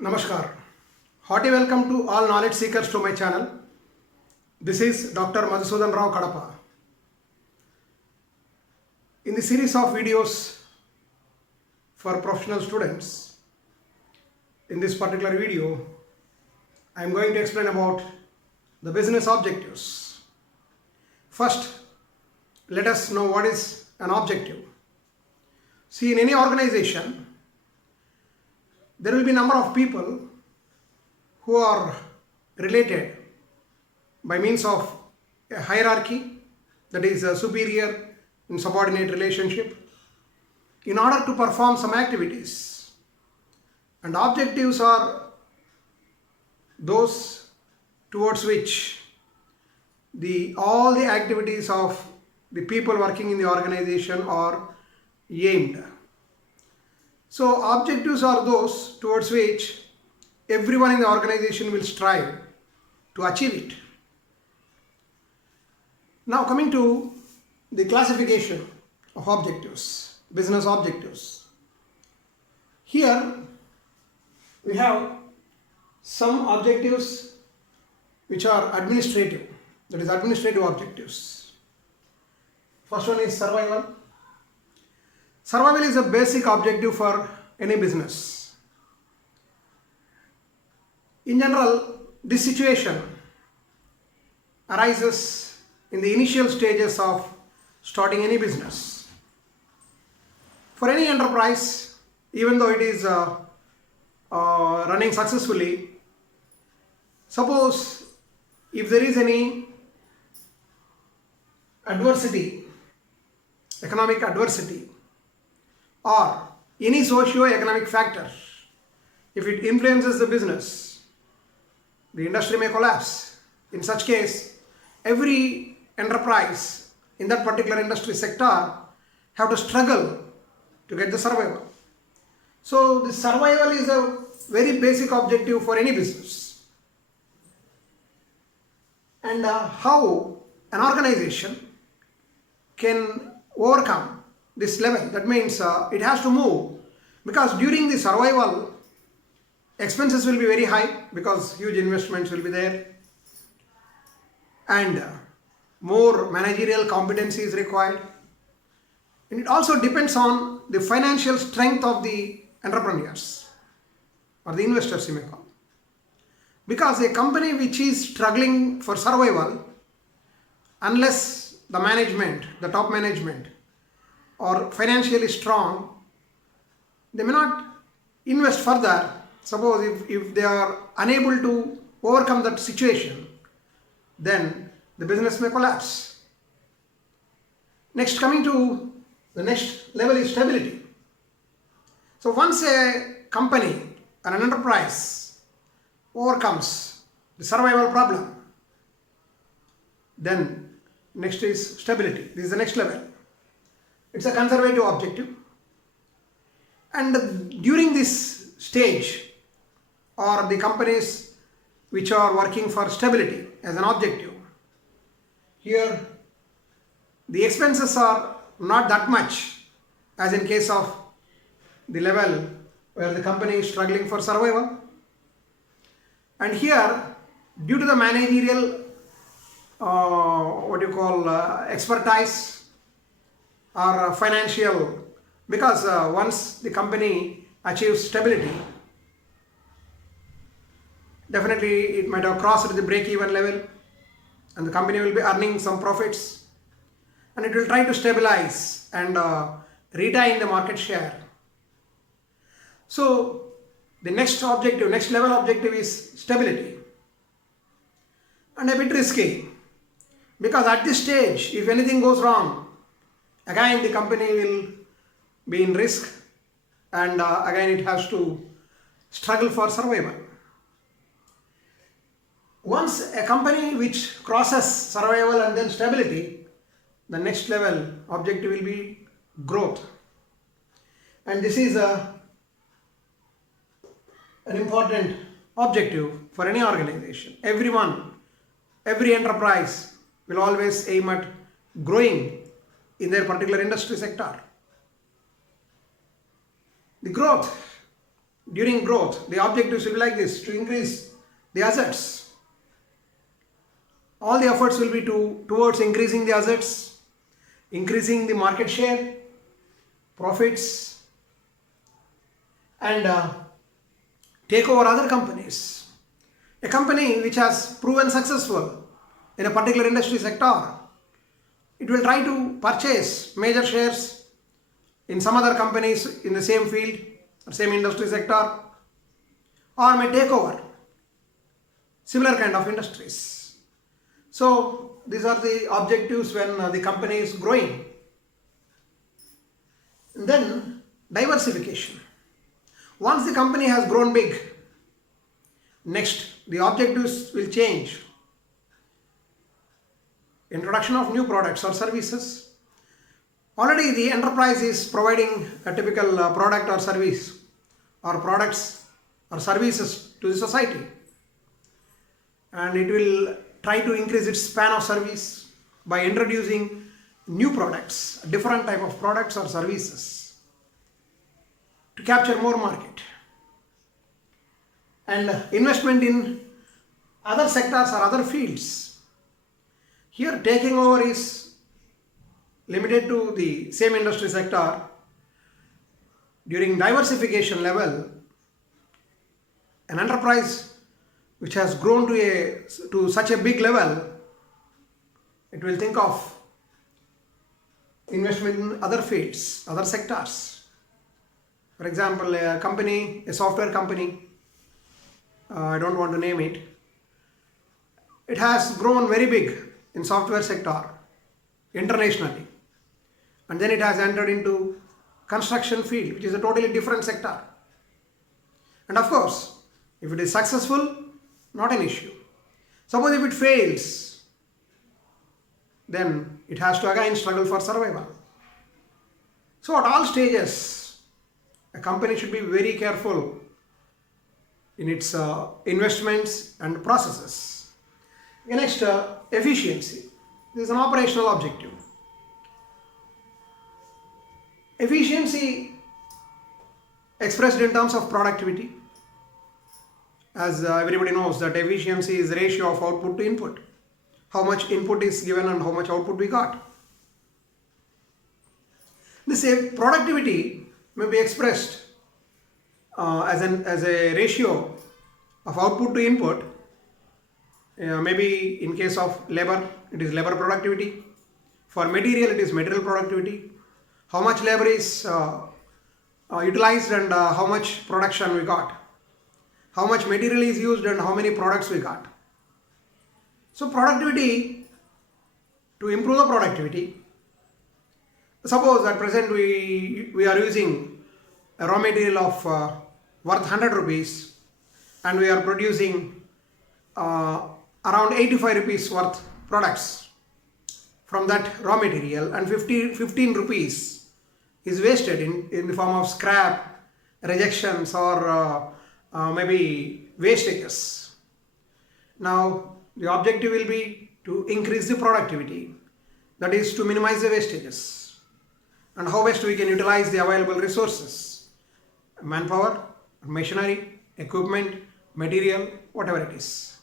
Namaskar. Hearty welcome to all knowledge seekers to my channel. This is Dr. Madhusudan Rao Kadapa. In the series of videos for professional students, in this particular video, I am going to explain about the business objectives. First, let us know what is an objective. See, in any organization, there will be a number of people who are related by means of a hierarchy, that is a superior and subordinate relationship, in order to perform some activities. And objectives are those towards which all the activities of the people working in the organization are aimed. So objectives are those towards which everyone in the organization will strive to achieve it. Now coming to the classification of objectives, business objectives. Here we have some objectives which are administrative, that is administrative objectives. First one is survival. Survival is a basic objective for any business. In general, this situation arises in the initial stages of starting any business. For any enterprise, even though it is running successfully, suppose if there is any adversity, economic adversity, or any socio-economic factor, if it influences the business, the industry may collapse. In such case, every enterprise in that particular industry sector have to struggle to get the survival. So the survival is a very basic objective for any business. And how an organization can overcome this level, that means it has to move, because during the survival expenses will be very high because huge investments will be there, and more managerial competency is required. And it also depends on the financial strength of the entrepreneurs or the investors, you may call. Because a company which is struggling for survival, unless the management, the top management, or financially strong, they may not invest further. Suppose if they are unable to overcome that situation, then the business may collapse. Next, coming to the next level is stability. So once a company or an enterprise overcomes the survival problem, then next is stability. This is the next level. It's a conservative objective, and during this stage, or the companies which are working for stability as an objective, here the expenses are not that much as in case of the level where the company is struggling for survival. And here, due to the managerial expertise or financial, because once the company achieves stability, definitely it might have crossed the break-even level and the company will be earning some profits, and it will try to stabilize and retain the market share. So the next objective, next level objective is stability, and a bit risky, because at this stage, if anything goes wrong, again the company will be in risk, and again it has to struggle for survival. Once a company which crosses survival and then stability, the next level objective will be growth. And this is an important objective for any organization. Every enterprise will always aim at growing in their particular industry sector. The growth during growth, the objectives will be like this: to increase the assets. All the efforts will be towards increasing the assets, increasing the market share, profits, and take over other companies. A company which has proven successful in a particular industry sector, it will try to purchase major shares in some other companies in the same field or same industry sector, or may take over similar kind of industries. So these are the objectives when the company is growing. And then diversification. Once the company has grown big, next the objectives will change. Introduction of new products or services. Already the enterprise is providing a typical product or service, or products or services to the society, and it will try to increase its span of service by introducing new products, different type of products or services, to capture more market. And investment in other sectors or other fields. Here taking over is limited to the same industry sector. During diversification level, an enterprise which has grown to such a big level, it will think of investment in other fields, other sectors. For example, a software company, I don't want to name it, it has grown very big in software sector internationally, and then it has entered into construction field, which is a totally different sector. And of course, if it is successful, not an issue. Suppose if it fails, then it has to again struggle for survival. So at all stages, a company should be very careful in its investments and processes. Next, efficiency. This is an operational objective. Efficiency expressed in terms of productivity. As everybody knows that efficiency is the ratio of output to input. How much input is given and how much output we got. This productivity may be expressed as a ratio of output to input. Maybe in case of labor, it is labor productivity. For material, it is material productivity. How much labor is utilized and how much production we got. How much material is used and how many products we got. So productivity, to improve the productivity, suppose at present we are using a raw material of worth 100 rupees and we are producing around 85 rupees worth products from that raw material, and 15 rupees is wasted in the form of scrap, rejections, or maybe wastages. Now the objective will be to increase the productivity, that is to minimize the wastages, and how best we can utilize the available resources, manpower, machinery, equipment, material, whatever it is.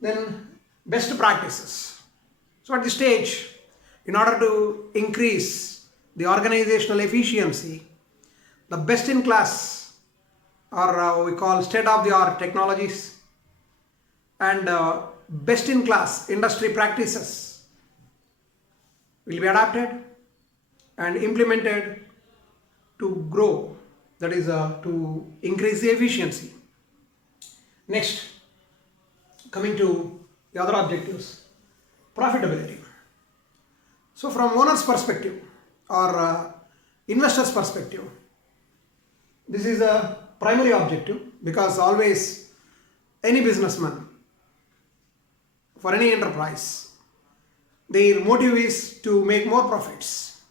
Then best practices. So at this stage, in order to increase the organizational efficiency, the best in class, or we call state of the art technologies, and best in class industry practices will be adapted and implemented to grow, that is to increase the efficiency. Next, coming to the other objectives, profitability. So from owner's perspective or investor's perspective, this is a primary objective, because always any businessman, for any enterprise, their motive is to make more profits,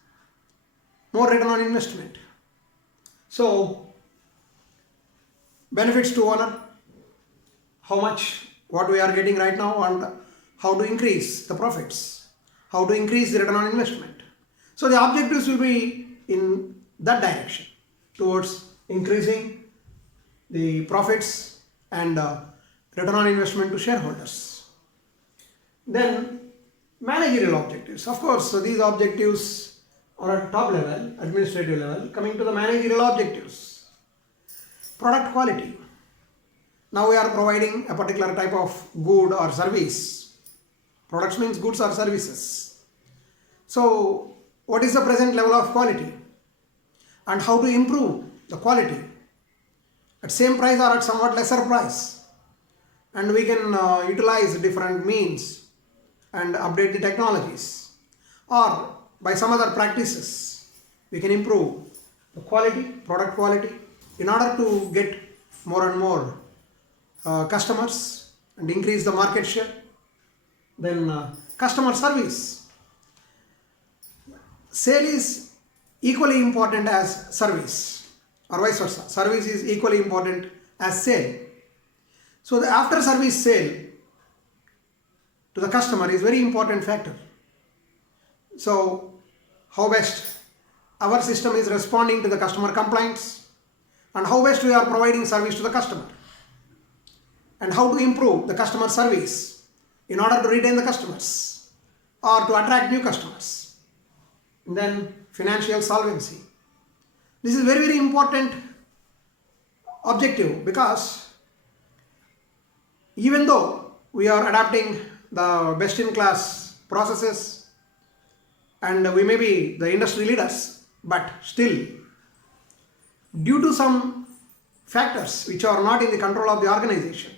more return on investment. So benefits to owner, how much, what we are getting right now, and how to increase the profits, how to increase the return on investment. So the objectives will be in that direction, towards increasing the profits and return on investment to shareholders. Then managerial objectives. Of course, so these objectives are at top level, administrative level. Coming to the managerial objectives. Product quality. Now we are providing a particular type of good or service. Products means goods or services. So what is the present level of quality and how to improve the quality at same price or at somewhat lesser price, and we can utilize different means and update the technologies, or by some other practices we can improve the quality, product quality, in order to get more and more customers and increase the market share. Then customer service. Sale is equally important as service, or vice versa. Service is equally important as sale. So the after service sale to the customer is very important factor. So how best our system is responding to the customer complaints, and how best we are providing service to the customer, and how to improve the customer service in order to retain the customers or to attract new customers. And then financial solvency. This is very, very important objective, because even though we are adapting the best in class processes and we may be the industry leaders, but still due to some factors which are not in the control of the organization,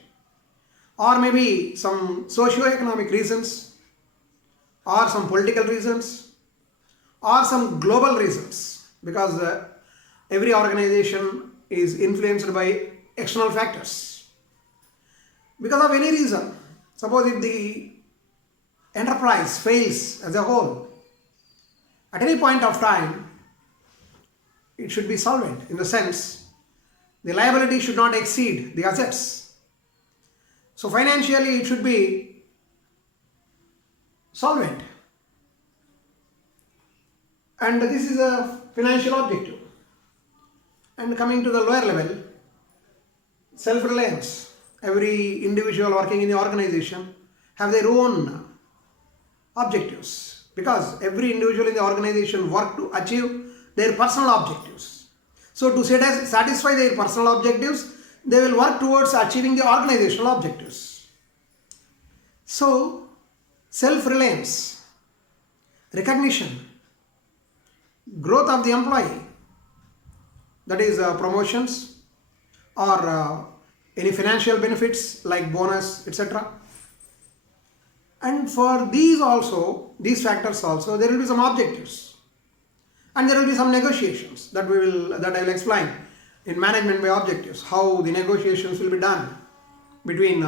or maybe some socio-economic reasons, or some political reasons, or some global reasons, because every organization is influenced by external factors. Because of any reason, suppose if the enterprise fails as a whole, at any point of time, it should be solvent, in the sense the liability should not exceed the assets. So financially it should be solvent. And this is a financial objective. And coming to the lower level, self-reliance. Every individual working in the organization have their own objectives, because every individual in the organization work to achieve their personal objectives. So to satisfy their personal objectives, they will work towards achieving the organizational objectives. So self-reliance, recognition, growth of the employee, that is promotions or any financial benefits like bonus, etc. And for these factors also, there will be some objectives, and there will be some negotiations that I will explain in management by objectives, how the negotiations will be done between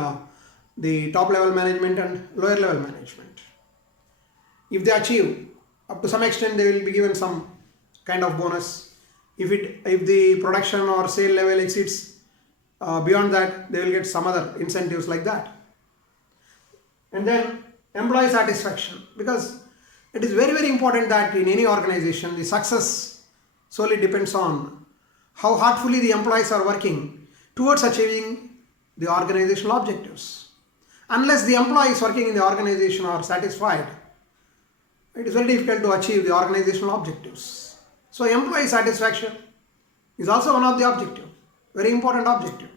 the top level management and lower level management. If they achieve up to some extent, they will be given some kind of bonus. If the production or sale level exceeds beyond that, they will get some other incentives like that. And then employee satisfaction, because it is very, very important that in any organization the success solely depends on how heartfully the employees are working towards achieving the organizational objectives. Unless the employees working in the organization are satisfied, it is very difficult to achieve the organizational objectives. So employee satisfaction is also one of the objective, very important objective,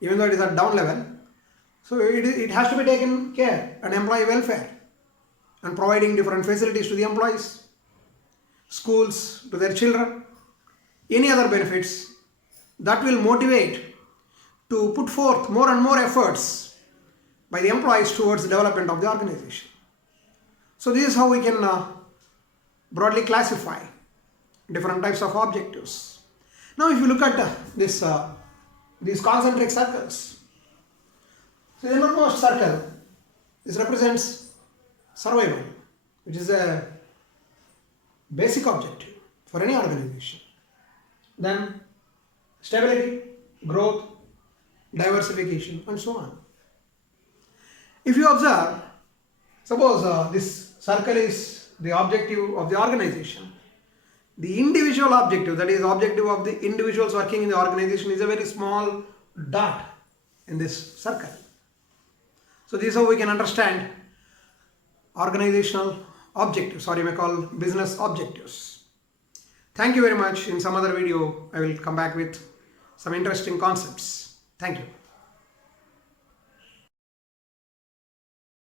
even though it is at down level. So it has to be taken care, and employee welfare, and providing different facilities to the employees, schools to their children, any other benefits that will motivate to put forth more and more efforts by the employees towards the development of the organization. So this is how we can broadly classify different types of objectives. Now if you look at these concentric circles, so the innermost circle, this represents survival, which is a basic objective for any organization. Then stability, growth, diversification, and so on. If you observe, suppose this circle is the objective of the organization. The individual objective, that is objective of the individuals working in the organization, is a very small dot in this circle. So this is how we can understand organizational objectives, or you may call business objectives. Thank you very much. In some other video, I will come back with some interesting concepts. Thank you.